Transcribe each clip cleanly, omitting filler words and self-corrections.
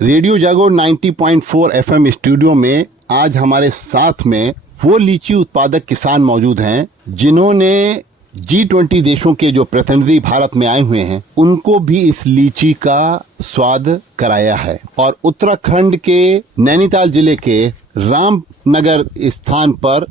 Radio जागो 90.4 FM studio में आज हमारे साथ में वो लीची उत्पादक किसान मौजूद हैं जिन्होंने G20 देशों के जो प्रतिनिधि भारत में आए हुए हैं उनको भी इस लीची का स्वाद कराया है। और उत्तराखंड के नैनीताल जिले के रामनगर स्थान पर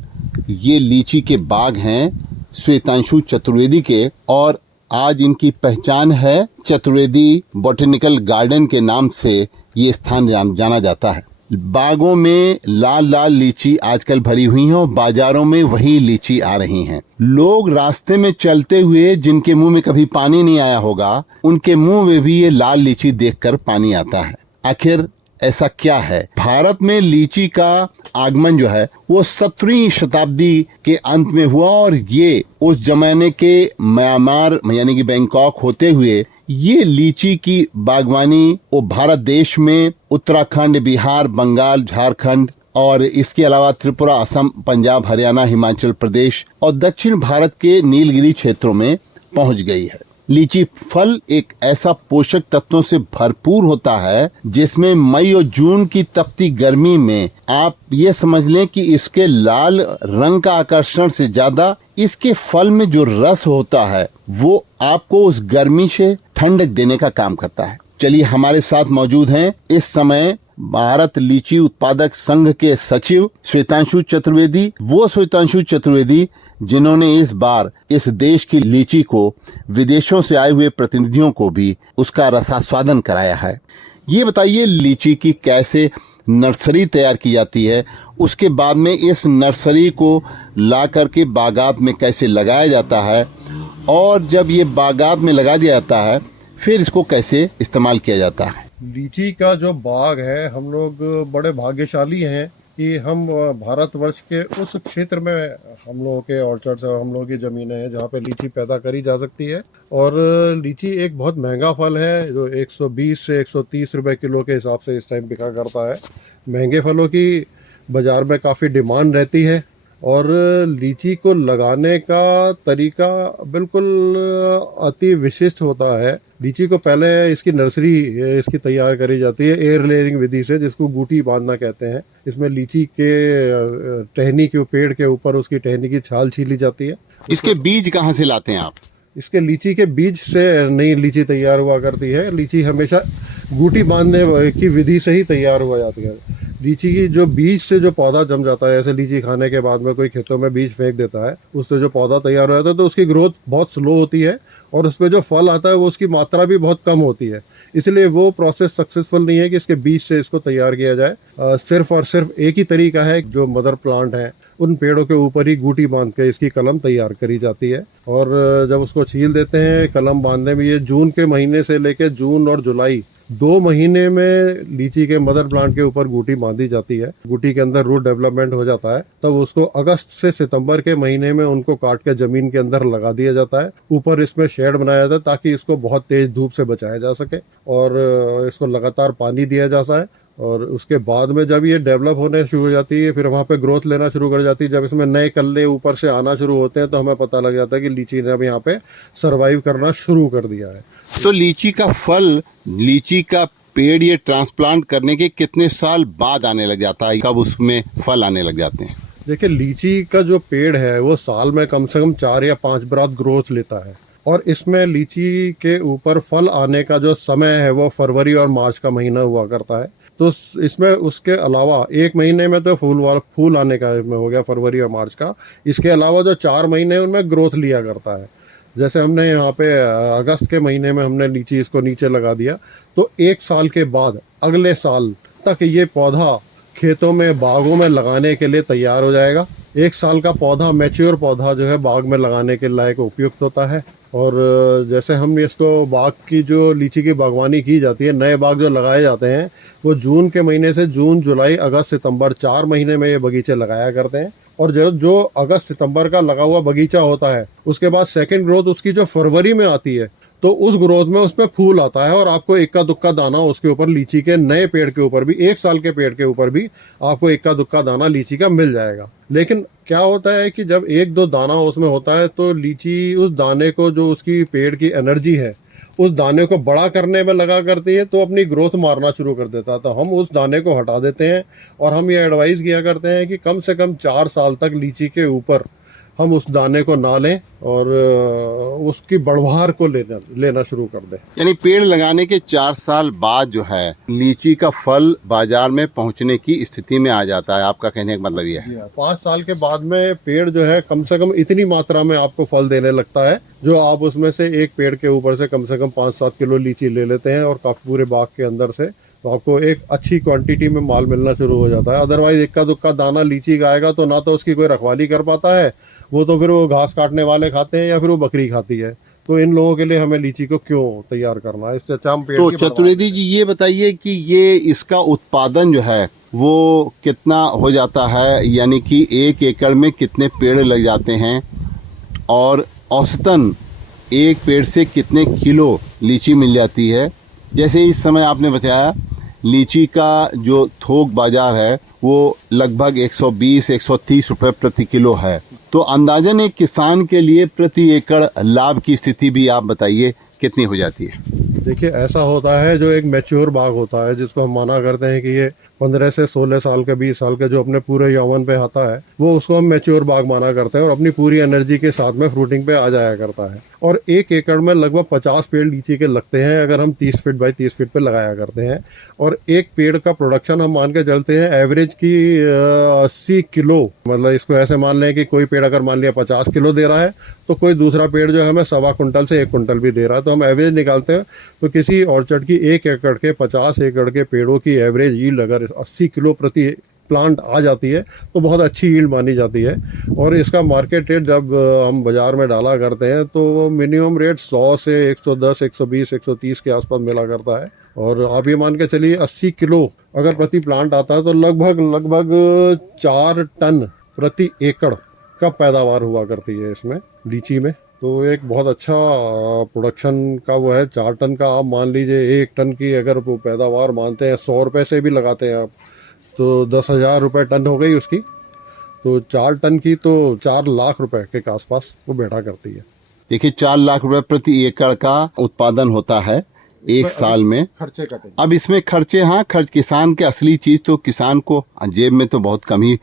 ये लीची के बाग हैं श्वेतांशु चतुर्वेदी के, और आज इनकी पहचान है चतुर्वेदी बॉटेनिकल गार्डन के नाम से ये स्थान जाना जाता है। बागों में लाल लाल लीची आजकल भरी हुई हैं और बाजारों में वही लीची आ रही हैं। लोग रास्ते में चलते हुए जिनके मुंह में कभी पानी नहीं आया होगा उनके मुंह में भी ये लाल लीची देखकर पानी आता है। आखिर ऐसा क्या है? भारत में लीची का आगमन जो है वो 17वीं शताब्दी के अंत में हुआ और ये उस जमाने के म्यांमार यानी कि बैंकॉक होते हुए ये लीची की बागवानी वो भारत देश में उत्तराखंड, बिहार, बंगाल, झारखंड और इसके अलावा त्रिपुरा, असम, पंजाब, हरियाणा, हिमाचल प्रदेश और दक्षिण भारत के नीलगिरी क्षेत्रों में पहुंच गई है। लीची फल एक ऐसा पोषक तत्वों से भरपूर होता है जिसमें मई और जून की तपती गर्मी में आप ये समझ लें कि इसके लाल रंग का आकर्षण से ज्यादा इसके फल में जो रस होता है वो आपको उस गर्मी से ठंडक देने का काम करता है। चलिए, हमारे साथ मौजूद हैं इस समय भारत लीची उत्पादक संघ के सचिव श्वेतांशु चतुर्वेदी, वो श्वेतांशु चतुर्वेदी जिन्होंने इस बार इस देश की लीची को विदेशों से आए हुए प्रतिनिधियों को भी उसका रसास्वादन कराया है। ये बताइए, लीची की कैसे नर्सरी तैयार की जाती है, उसके बाद में इस नर्सरी को ला करके बागात में कैसे लगाया जाता है, और जब ये बागात में लगा दिया जाता है फिर इसको कैसे इस्तेमाल किया जाता है। लीची का जो बाग है, हम लोग बड़े भाग्यशाली हैं कि हम भारतवर्ष के उस क्षेत्र में हम लोगों के ऑर्चर्ड्स और हम लोगों की ज़मीनें हैं जहाँ पे लीची पैदा करी जा सकती है। और लीची एक बहुत महंगा फल है जो 120 से 130 रुपए किलो के हिसाब से इस टाइम बिका करता है। महंगे फलों की बाज़ार में काफ़ी डिमांड रहती है और लीची को लगाने का तरीका बिल्कुल अति विशिष्ट होता है। लीची को पहले इसकी नर्सरी इसकी तैयार करी जाती है एयर लेयरिंग विधि से, जिसको गूटी बांधना कहते हैं। इसमें लीची के टहनी के पेड़ के ऊपर उसकी टहनी की छाल छीली जाती है। इसके बीज कहाँ से लाते हैं आप? इसके लीची के बीज से नई लीची तैयार हुआ करती है। लीची हमेशा गूटी बांधने की विधि से ही तैयार हुआ जाती है। लीची की जो बीज से जो पौधा जम जाता है, ऐसे लीची खाने के बाद में कोई खेतों में बीज फेंक देता है, उससे जो पौधा तैयार हो जाता है तो उसकी ग्रोथ बहुत स्लो होती है और उसमें जो फल आता है वो उसकी मात्रा भी बहुत कम होती है। इसलिए वो प्रोसेस सक्सेसफुल नहीं है कि इसके बीज से इसको तैयार किया जाए। सिर्फ और सिर्फ एक ही तरीका है, जो मदर प्लांट है उन पेड़ों के ऊपर ही गूटी बांध के इसकी कलम तैयार करी जाती है। और जब उसको छील देते हैं कलम बांधने में, ये जून के महीने से लेकर जून और जुलाई 2 महीने में लीची के मदर प्लांट के ऊपर गूटी बांधी जाती है। गूटी के अंदर रूट डेवलपमेंट हो जाता है, तब उसको अगस्त से सितंबर के महीने में उनको काट के जमीन के अंदर लगा दिया जाता है। ऊपर इसमें शेड बनाया जाता है ताकि इसको बहुत तेज धूप से बचाया जा सके और इसको लगातार पानी दिया जाता है। और उसके बाद में जब ये डेवलप होने शुरू हो जाती है, फिर वहाँ पे ग्रोथ लेना शुरू कर जाती है। जब इसमें नए कल्ले ऊपर से आना शुरू होते हैं तो हमें पता लग जाता है कि लीची ने अब यहाँ पे सरवाइव करना शुरू कर दिया है। तो लीची का फल, लीची का पेड़ ये ट्रांसप्लांट करने के कितने साल बाद आने लग जाता है, कब उसमें फल आने लग जाते हैं? देखिए, लीची का जो पेड़ है वो साल में कम से कम 4 या 5 बार ग्रोथ लेता है और इसमें लीची के ऊपर फल आने का जो समय है वो फरवरी और मार्च का महीना हुआ करता है। तो इसमें उसके अलावा 1 महीने में तो फूल आने का में हो गया, फरवरी और मार्च का। इसके अलावा जो 4 महीने उनमें ग्रोथ लिया करता है। जैसे हमने यहाँ पे अगस्त के महीने में हमने लीची इसको नीचे लगा दिया तो 1 साल के बाद अगले साल तक ये पौधा खेतों में, बागों में लगाने के लिए तैयार हो जाएगा। 1 साल का पौधा, मैच्योर पौधा जो है बाग में लगाने के लायक उपयुक्त होता है। और जैसे हम इसको बाग की जो लीची की बागवानी की जाती है, नए बाग जो लगाए जाते हैं वो जून के महीने से जून, जुलाई, अगस्त, सितंबर 4 महीने में ये बगीचे लगाया करते हैं। और जो अगस्त सितंबर का लगा हुआ बगीचा होता है उसके बाद सेकंड ग्रोथ उसकी जो फरवरी में आती है तो उस ग्रोथ में उसमें फूल आता है और आपको इक्का दुक्का दाना उसके ऊपर, लीची के नए पेड़ के ऊपर भी, 1 साल के पेड़ के ऊपर भी आपको इक्का दुक्का दाना लीची का मिल जाएगा। लेकिन क्या होता है कि जब 1-2 दाना उसमें होता है तो लीची उस दाने को, जो उसकी पेड़ की एनर्जी है उस दाने को बड़ा करने में लगा करती है तो अपनी ग्रोथ मारना शुरू कर देता है। तो हम उस दाने को हटा देते हैं और हम ये एडवाइस किया करते हैं कि कम से कम 4 साल तक लीची के ऊपर हम उस दाने को ना लें और उसकी बढ़वार को लेना शुरू कर दें। यानी पेड़ लगाने के 4 साल बाद जो है लीची का फल बाजार में पहुंचने की स्थिति में आ जाता है, आपका कहने का मतलब ये है। 5 साल के बाद में पेड़ जो है कम से कम इतनी मात्रा में आपको फल देने लगता है जो आप उसमें से एक पेड़ के ऊपर से कम 5-7 किलो लीची ले लेते हैं और काफी पूरे बाग के अंदर से तो आपको एक अच्छी क्वांटिटी में माल मिलना शुरू हो जाता है। अदरवाइज इक्का दुक्का दाना लीची का आएगा तो ना तो उसकी कोई रखवाली कर पाता है, वो तो फिर वो घास काटने वाले खाते हैं या फिर वो बकरी खाती है। तो इन लोगों के लिए हमें लीची को क्यों तैयार करना है, इससे अच्छा हम पेड़ तो की चतुर्वेदी जी ये बताइए कि ये इसका उत्पादन जो है वो कितना हो जाता है, यानी कि 1 एकड़ में कितने पेड़ लग जाते हैं और औसतन एक पेड़ से कितने किलो लीची मिल जाती है। जैसे इस समय आपने बताया लीची का जो थोक बाजार है वो लगभग 120-130 रुपए प्रति किलो है, तो अंदाजन एक किसान के लिए प्रति एकड़ लाभ की स्थिति भी आप बताइए कितनी हो जाती है। देखिए ऐसा होता है जो एक मैच्योर बाग होता है जिसको हम माना करते हैं कि ये 15 से 16 साल के 20 साल के जो अपने पूरे यौवन पे आता है वो उसको हम मैच्योर बाग माना करते हैं और अपनी पूरी एनर्जी के साथ में फ्रूटिंग पे आ जाया करता है। और 1 एकड़ में लगभग 50 पेड़ लीची के लगते हैं अगर हम 30 फीट बाई 30 फीट पे लगाया करते हैं। और एक पेड़ का प्रोडक्शन हम मान के चलते हैं एवरेज की 80 किलो, मतलब इसको ऐसे मान लें कि कोई पेड़ अगर मान लिया 50 किलो दे रहा है तो कोई दूसरा पेड़ जो है हमें 1.25 कुंटल से 1 कुंटल भी दे रहा है। तो हम एवरेज निकालते हैं तो किसी ऑर्चर्ड की 1 एकड़ के 50 एकड़ के पेड़ों की एवरेज यील्ड अगर 80 किलो प्रति प्लांट आ जाती है तो बहुत अच्छी यील्ड मानी जाती है। और इसका मार्केट रेट जब हम बाजार में डाला करते हैं तो मिनिमम रेट 100 से 110, 120, 130 के आसपास मिला करता है। और आप ये मान के चलिए 80 किलो अगर प्रति प्लांट आता है तो लगभग 4 टन प्रति एकड़ का पैदावार हुआ करती है इसमें लीची में। तो एक बहुत अच्छा प्रोडक्शन का वो है। 4 टन का आप मान लीजिए, 1 टन की अगर वो पैदावार मानते हैं 100 रुपये से भी लगाते हैं आप तो 10,000 रुपये टन हो गई उसकी। तो 4 टन की तो 4 लाख रुपए के आसपास वो बैठा करती है। देखिए 4 लाख रुपए प्रति एकड़ का उत्पादन होता है एक साल में। खर्चे कटे अब इसमें खर्चे, हाँ खर्च किसान के असली चीज तो किसान को जेब में तो बहुत कम ही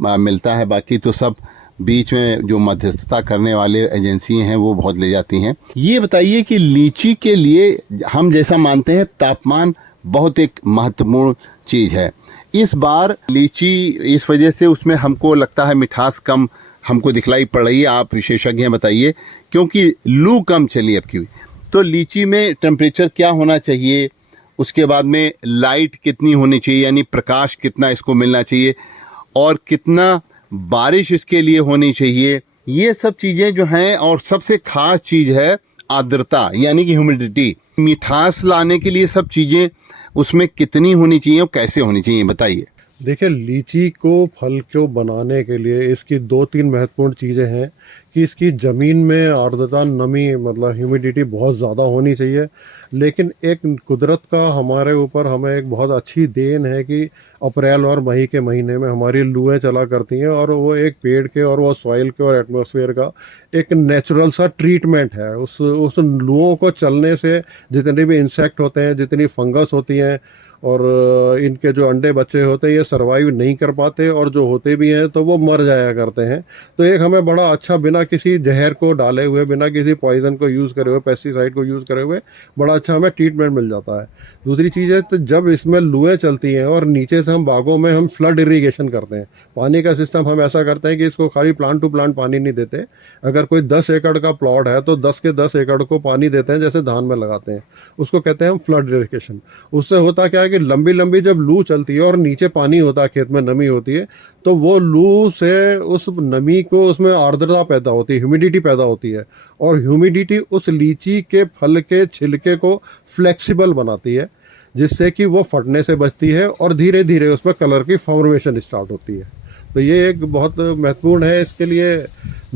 मिलता है, बाकी तो सब बीच में जो मध्यस्थता करने वाले एजेंसी हैं वो बहुत ले जाती हैं। ये बताइए कि लीची के लिए हम जैसा मानते हैं तापमान बहुत एक महत्वपूर्ण चीज है। इस बार लीची इस वजह से उसमें हमको लगता है मिठास कम हमको दिखलाई पड़ रही है, आप विशेषज्ञ हैं बताइए, क्योंकि लू कम चली अब की। तो लीची में टेम्परेचर क्या होना चाहिए, उसके बाद में लाइट कितनी होनी चाहिए, यानी प्रकाश कितना इसको मिलना चाहिए और कितना बारिश इसके लिए होनी चाहिए, ये सब चीजें जो हैं। और सबसे खास चीज है आर्द्रता यानी कि ह्यूमिडिटी। मिठास लाने के लिए सब चीजें उसमें कितनी होनी चाहिए और कैसे होनी चाहिए बताइए। देखिए लीची को फल को बनाने के लिए इसकी 2-3 महत्वपूर्ण चीज़ें हैं कि इसकी ज़मीन में आर्द्रता, नमी मतलब ह्यूमिडिटी बहुत ज़्यादा होनी चाहिए। लेकिन एक कुदरत का हमारे ऊपर हमें एक बहुत अच्छी देन है कि अप्रैल और मई के महीने में हमारी लूएं चला करती हैं और वो एक पेड़ के और वो सॉइल के और एटमॉस्फेयर का एक नेचुरल सा ट्रीटमेंट है। उस लूओं को चलने से जितने भी इंसेक्ट होते हैं, जितनी फंगस होती हैं और इनके जो अंडे बच्चे होते हैं ये सरवाइव नहीं कर पाते और जो होते भी हैं तो वो मर जाया करते हैं। तो एक हमें बड़ा अच्छा बिना किसी जहर को डाले हुए, बिना किसी पॉइजन को यूज़ करे हुए, पेस्टिसाइड को यूज़ करे हुए बड़ा अच्छा हमें ट्रीटमेंट मिल जाता है। दूसरी चीज़ है तो जब इसमें लुएं चलती हैं और नीचे से हम बागों में हम फ्लड इरीगेशन करते हैं, पानी का सिस्टम हम ऐसा करते हैं कि इसको खाली प्लांट टू प्लांट पानी नहीं देते। अगर कोई 10 एकड़ का प्लॉट है तो 10 के 10 एकड़ को पानी देते हैं जैसे धान में लगाते हैं, उसको कहते हैं हम फ्लड इरीगेशन। उससे होता क्या है कि लंबी लंबी जब लू चलती है और नीचे पानी होता है, खेत में नमी होती है, तो वो लू से उस नमी को उसमें आर्द्रता पैदा होती है, ह्यूमिडिटी पैदा होती है और ह्यूमिडिटी उस लीची के फल के छिलके को फ्लेक्सिबल बनाती है जिससे कि वो फटने से बचती है और धीरे धीरे उसमें कलर की फॉर्मेशन स्टार्ट होती है। तो ये एक बहुत महत्वपूर्ण है। इसके लिए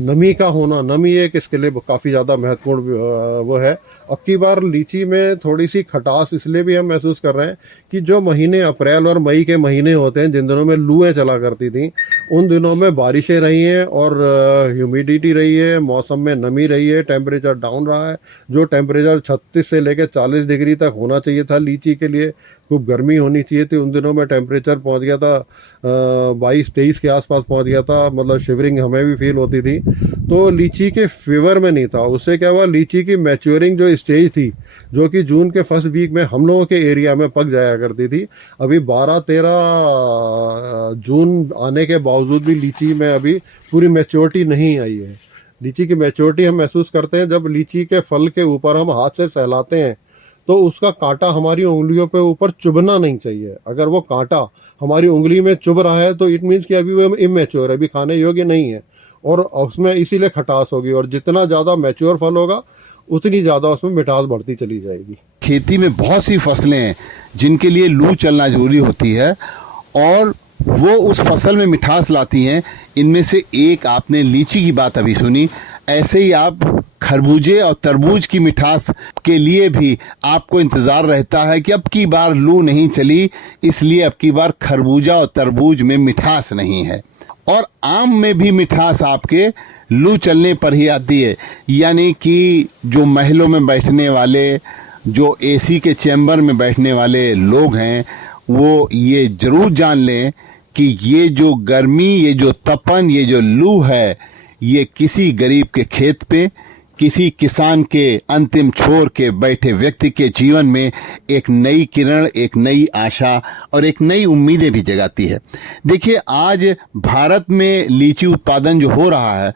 नमी का होना, नमी एक इसके लिए काफ़ी ज़्यादा महत्वपूर्ण वो है। अब की बार लीची में थोड़ी सी खटास इसलिए भी हम महसूस कर रहे हैं कि जो महीने अप्रैल और मई के महीने होते हैं जिन दिनों में लूएं चला करती थी, उन दिनों में बारिशें रही हैं और ह्यूमिडिटी रही है, मौसम में नमी रही है, टेम्परेचर डाउन रहा है। जो टेम्परेचर 36 से लेकर 40 डिग्री तक होना चाहिए था लीची के लिए, खूब गर्मी होनी चाहिए थी, उन दिनों में टेम्परेचर पहुंच गया था 22-23 के आसपास पहुंच गया था। मतलब शिवरिंग हमें भी फील होती थी, तो लीची के फेवर में नहीं था। उससे क्या हुआ, लीची की मैच्योरिंग जो स्टेज थी, जो कि जून के फर्स्ट वीक में हम लोगों के एरिया में पक जाया करती थी, अभी 12-13 जून आने के बावजूद भी लीची में अभी पूरी मैच्योरिटी नहीं आई है। लीची की मैच्योरिटी हम महसूस करते हैं जब लीची के फल के ऊपर हम हाथ से सहलाते हैं, तो उसका कांटा हमारी उंगलियों पे ऊपर चुभना नहीं चाहिए। अगर वो कांटा हमारी उंगली में चुभ रहा है तो इट मीन्स कि अभी वो इमेच्योर है, अभी खाने योग्य नहीं है, और उसमें इसीलिए खटास होगी। और जितना ज़्यादा मैच्योर फल होगा उतनी ज़्यादा उसमें मिठास बढ़ती चली जाएगी। खेती में बहुत सी फसलें हैं जिनके लिए लू चलना जरूरी होती है और वो उस फसल में मिठास लाती हैं। इनमें से एक आपने लीची की बात अभी सुनी, ऐसे ही आप खरबूजे और तरबूज की मिठास के लिए भी आपको इंतज़ार रहता है कि अब की बार लू नहीं चली, इसलिए अब की बार खरबूजा और तरबूज में मिठास नहीं है। और आम में भी मिठास आपके लू चलने पर ही आती है, यानी कि जो महलों में बैठने वाले, जो एसी के चैम्बर में बैठने वाले लोग हैं, वो ये जरूर जान लें कि ये जो गर्मी, ये जो तपन, ये जो लू है, ये किसी गरीब के खेत पे, किसी किसान के अंतिम छोर के बैठे व्यक्ति के जीवन में एक नई किरण, एक नई आशा और एक नई उम्मीदें भी जगाती है। देखिए, आज भारत में लीची उत्पादन जो हो रहा है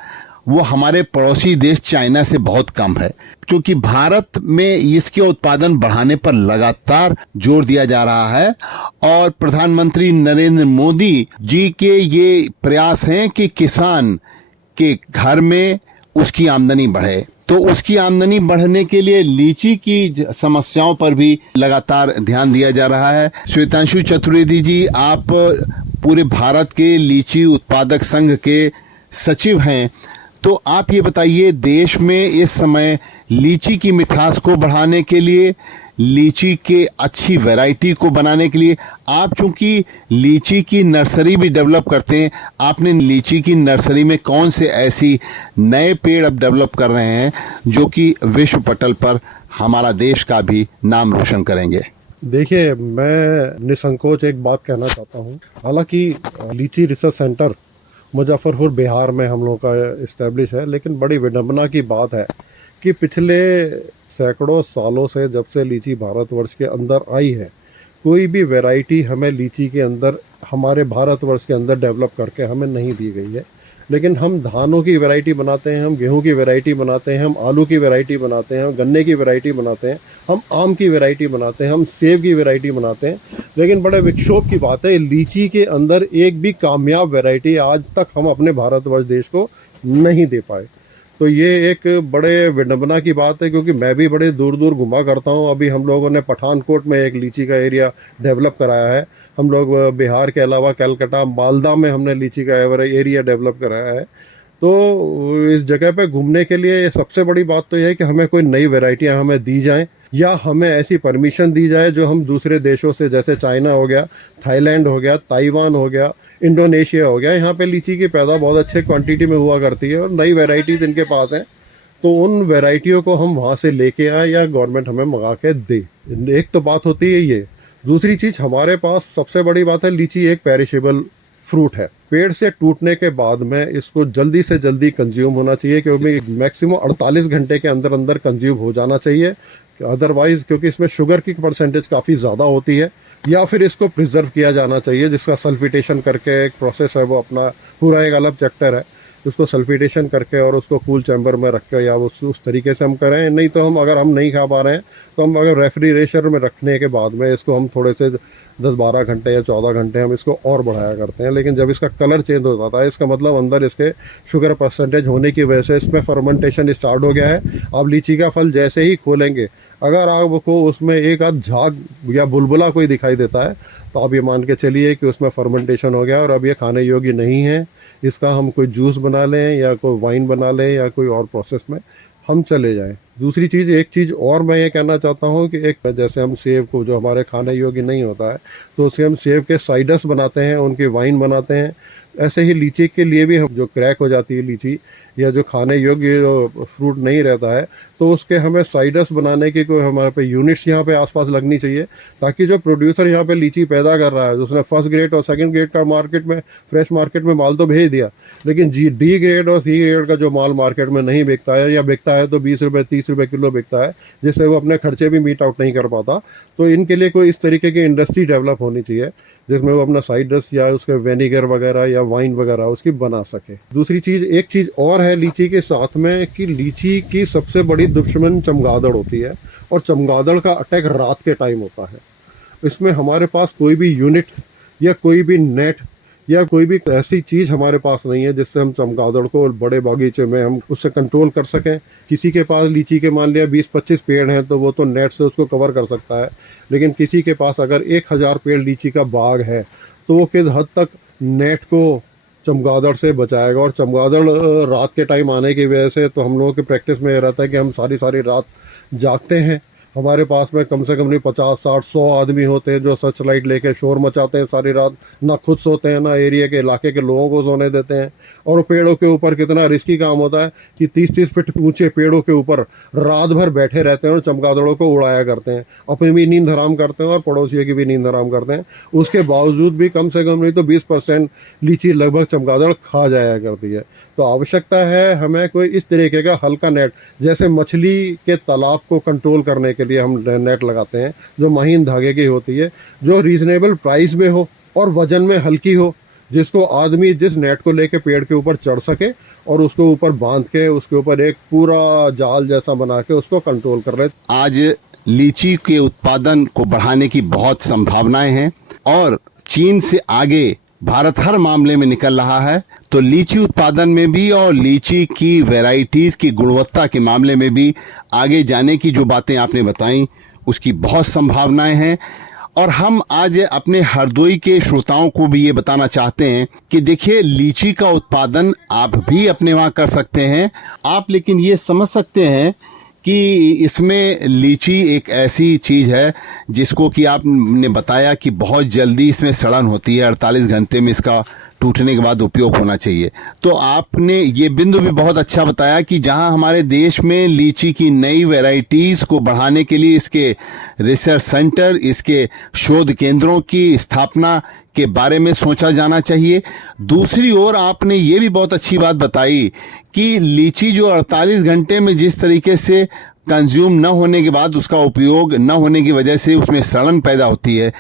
वो हमारे पड़ोसी देश चाइना से बहुत कम है, क्योंकि भारत में इसके उत्पादन बढ़ाने पर लगातार जोर दिया जा रहा है और प्रधानमंत्री नरेंद्र मोदी जी के ये प्रयास हैं कि किसान के घर में उसकी आमदनी बढ़े। तो उसकी आमदनी बढ़ने के लिए लीची की समस्याओं पर भी लगातार ध्यान दिया जा रहा है। श्वेतांशु चतुर्वेदी जी, आप पूरे भारत के लीची उत्पादक संघ के सचिव हैं, तो आप ये बताइए, देश में इस समय लीची की मिठास को बढ़ाने के लिए, लीची के अच्छी वैरायटी को बनाने के लिए, आप चूंकि लीची की नर्सरी भी डेवलप करते हैं, आपने लीची की नर्सरी में कौन से ऐसी नए पेड़ अब डेवलप कर रहे हैं जो कि विश्व पटल पर हमारा देश का भी नाम रोशन करेंगे? देखिए, मैं निसंकोच एक बात कहना चाहता हूँ। हालांकि लीची रिसर्च सेंटर मुजफ्फरपुर बिहार में हम लोग का इस्टेब्लिश है, लेकिन बड़ी विडंबना की बात है कि पिछले सैकड़ों सालों से, जब से लीची भारतवर्ष के अंदर आई है, कोई भी वैरायटी हमें लीची के अंदर, हमारे भारतवर्ष के अंदर डेवलप करके हमें नहीं दी गई है। लेकिन हम धानों की वैरायटी बनाते हैं, हम गेहूं की वैरायटी बनाते हैं, हम आलू की वैरायटी बनाते हैं, हम गन्ने की वैरायटी बनाते हैं, हम आम की वैरायटी बनाते हैं, हम सेब की वैरायटी बनाते हैं। लेकिन बड़े विक्षोभ की बात है, लीची के अंदर एक भी कामयाब वैरायटी आज तक हम अपने भारतवर्ष देश को नहीं दे पाए। तो ये एक बड़े विडंबना की बात है, क्योंकि मैं भी बड़े दूर दूर घुमा करता हूँ। अभी हम लोगों ने पठानकोट में एक लीची का एरिया डेवलप कराया है। हम लोग बिहार के अलावा कलकत्ता, मालदा में हमने लीची का एरिया डेवलप कराया है। तो इस जगह पे घूमने के लिए सबसे बड़ी बात तो यह है कि हमें कोई नई वैरायटियाँ हमें दी जाएं, या हमें ऐसी परमिशन दी जाए जो हम दूसरे देशों से, जैसे चाइना हो गया, थाईलैंड हो गया, ताइवान हो गया, इंडोनेशिया हो गया, यहाँ पे लीची की पैदा बहुत अच्छे क्वांटिटी में हुआ करती है और नई वैरायटीज इनके पास हैं, तो उन वैरायटियों को हम वहाँ से लेके आए या गवर्नमेंट हमें मंगा के दे। एक तो बात होती है ये। दूसरी चीज़, हमारे पास सबसे बड़ी बात है, लीची एक पेरिशेबल फ्रूट है। पेड़ से टूटने के बाद में इसको जल्दी से जल्दी कंज्यूम होना चाहिए, क्योंकि मैक्सिमम 48 घंटे के अंदर अंदर कंज्यूम हो जाना चाहिए। अदरवाइज, क्योंकि इसमें शुगर की परसेंटेज काफ़ी ज़्यादा होती है, या फिर इसको प्रिजर्व किया जाना चाहिए, जिसका सल्फिटेशन करके एक प्रोसेस है, वो अपना पूरा एक अलग चैप्टर है। उसको सल्फिटेशन करके और उसको कूल चैम्बर में रख के या उस तरीके से हम करें। नहीं तो हम, अगर हम नहीं खा पा रहे हैं, तो हम अगर रेफ्रिजरेटर में रखने के बाद में इसको हम थोड़े से 10-12 घंटे या 14 घंटे हम इसको और बढ़ाया करते हैं। लेकिन जब इसका कलर चेंज हो जाता है, इसका मतलब अंदर इसके शुगर परसेंटेज होने की वजह से इसमें फर्मेंटेशन स्टार्ट हो गया है। आप लीची का फल जैसे ही खोलेंगे, अगर आपको उसमें एक आध झाग या बुलबुला कोई दिखाई देता है, तो आप ये मान के चलिए कि उसमें फर्मेंटेशन हो गया और अब ये खाने योग्य नहीं है। इसका हम कोई जूस बना लें या कोई वाइन बना लें या कोई और प्रोसेस में हम चले जाएं। दूसरी चीज़, एक चीज़ और मैं ये कहना चाहता हूँ कि एक जैसे हम सेब को जो हमारे खाने योग्य नहीं होता है तो उससे हम सेब के साइडर्स बनाते हैं, उनकी वाइन बनाते हैं। ऐसे ही लीची के लिए भी हम जो क्रैक हो जाती है लीची या जो खाने योग्य जो फ्रूट नहीं रहता है तो उसके हमें साइडर्स बनाने की कोई हमारे पे यूनिट्स यहाँ पे आसपास लगनी चाहिए, ताकि जो प्रोड्यूसर यहाँ पे लीची पैदा कर रहा है, उसने फर्स्ट ग्रेड और सेकंड ग्रेड का मार्केट में फ्रेश मार्केट में माल तो भेज दिया, लेकिन डी ग्रेड और सी ग्रेड का जो माल मार्केट में नहीं बिकता है या बिकता है तो 20 रुपये 30 रुपये किलो बिकता है, जिससे वो अपने खर्चे भी मीट आउट नहीं कर पाता। तो इनके लिए कोई इस तरीके की इंडस्ट्री डेवलप होनी चाहिए जिसमें वो अपना साइडर्स या उसके वेनिगर वगैरह या वाइन वगैरह उसकी बना सके। दूसरी चीज़, एक चीज़ और है लीची के साथ में कि लीची की सबसे बड़ी दुश्मन चमगादड़ होती है, और चमगादड़ का अटैक रात के टाइम होता है। इसमें हमारे पास कोई भी यूनिट या कोई भी नेट या कोई भी ऐसी चीज़ हमारे पास नहीं है जिससे हम चमगादड़ को बड़े बागीचे में हम उससे कंट्रोल कर सकें। किसी के पास लीची के मान लिया 20-25 पेड़ हैं तो वो तो नेट से उसको कवर कर सकता है, लेकिन किसी के पास अगर 1000 पेड़ लीची का बाग है तो वो किस हद तक नेट को चमगादड़ से बचाएगा। और चमगादड़ रात के टाइम आने की वजह से तो हम लोगों की प्रैक्टिस में ये रहता है कि हम सारी सारी रात जागते हैं। हमारे पास में कम से कम नहीं 50-60-100 आदमी होते हैं जो सर्च लाइट लेके शोर मचाते हैं सारी रात, ना खुद सोते हैं ना एरिया के इलाके के लोगों को सोने देते हैं। और पेड़ों के ऊपर कितना रिस्की काम होता है कि 30-30 फीट ऊंचे पेड़ों के ऊपर रात भर बैठे रहते हैं और चमगादड़ों को उड़ाया करते हैं, अपनी भी नींद हराम करते हैं और पड़ोसियों की भी नींद हराम करते हैं। उसके बावजूद भी कम से कम नहीं तो 20% लीची लगभग चमगादड़ खा जाया करती है। तो आवश्यकता है हमें कोई इस तरीके का हल्का नेट, जैसे मछली के तालाब को कंट्रोल करने के लिए हम नेट लगाते हैं जो महीन धागे की होती है, जो रीजनेबल प्राइस में हो और वजन में हल्की हो, जिसको आदमी जिस नेट को लेके पेड़ के ऊपर चढ़ सके और उसको ऊपर बांध के उसके ऊपर एक पूरा जाल जैसा बना के उसको कंट्रोल कर ले। आज लीची के उत्पादन को बढ़ाने की बहुत संभावनाएं हैं और चीन से आगे भारत हर मामले में निकल रहा है। तो लीची उत्पादन में भी और लीची की वैरायटीज की गुणवत्ता के मामले में भी आगे जाने की जो बातें आपने बताई उसकी बहुत संभावनाएं हैं। और हम आज अपने हरदोई के श्रोताओं को भी ये बताना चाहते हैं कि देखिए, लीची का उत्पादन आप भी अपने वहाँ कर सकते हैं आप, लेकिन ये समझ सकते हैं कि इसमें लीची एक ऐसी चीज है जिसको कि आपने बताया कि बहुत जल्दी इसमें सड़न होती है, 48 घंटे में इसका टूटने के बाद उपयोग होना चाहिए। तो आपने ये बिंदु भी बहुत अच्छा बताया कि जहां हमारे देश में लीची की नई वैरायटीज को बढ़ाने के लिए इसके रिसर्च सेंटर, इसके शोध केंद्रों की स्थापना के बारे में सोचा जाना चाहिए। दूसरी ओर आपने ये भी बहुत अच्छी बात बताई कि लीची जो 48 घंटे में जिस तरीके से कंज्यूम न होने के बाद उसका उपयोग न होने की वजह से उसमें सड़न पैदा होती है,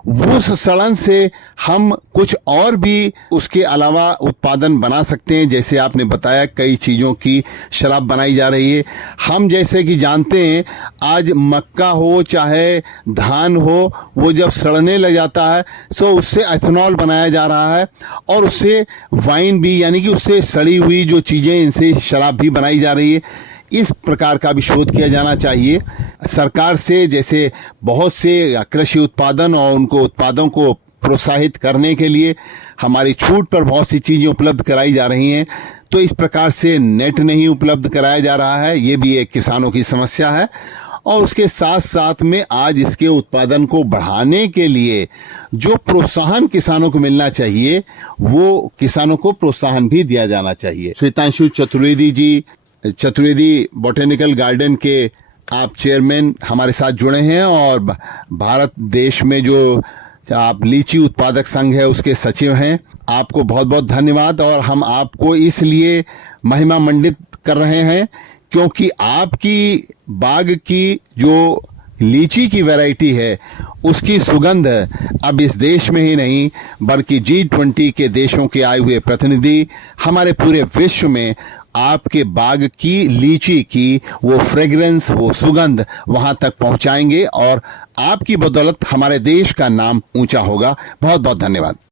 वो सड़न से हम कुछ और भी उसके अलावा उत्पादन बना सकते हैं। जैसे आपने बताया कई चीज़ों की शराब बनाई जा रही है। हम जैसे कि जानते हैं आज मक्का हो चाहे धान हो, वो जब सड़ने लग जाता है तो उससे एथेनॉल बनाया जा रहा है और उससे वाइन भी, यानी कि उससे सड़ी हुई जो चीज़ें, इनसे शराब भी बनाई जा रही है। इस प्रकार का भी शोध किया जाना चाहिए सरकार से। जैसे बहुत से कृषि उत्पादन और उनको उत्पादों को प्रोत्साहित करने के लिए हमारी छूट पर बहुत सी चीज़ें उपलब्ध कराई जा रही हैं, तो इस प्रकार से नेट नहीं उपलब्ध कराया जा रहा है, ये भी एक किसानों की समस्या है। और उसके साथ साथ में आज इसके उत्पादन को बढ़ाने के लिए जो प्रोत्साहन किसानों को मिलना चाहिए वो किसानों को प्रोत्साहन भी दिया जाना चाहिए। श्वेतांशु चतुर्वेदी जी, चतुर्वेदी बॉटेनिकल गार्डन के आप चेयरमैन हमारे साथ जुड़े हैं और भारत देश में जो आप लीची उत्पादक संघ है उसके सचिव हैं। आपको बहुत बहुत धन्यवाद। और हम आपको इसलिए महिमा मंडित कर रहे हैं क्योंकि आपकी बाग की जो लीची की वैरायटी है उसकी सुगंध अब इस देश में ही नहीं बल्कि G20 के देशों के आए हुए प्रतिनिधि हमारे पूरे विश्व में आपके बाग की लीची की वो फ्रेग्रेंस, वो सुगंध वहां तक पहुंचाएंगे और आपकी बदौलत हमारे देश का नाम ऊंचा होगा। बहुत बहुत धन्यवाद।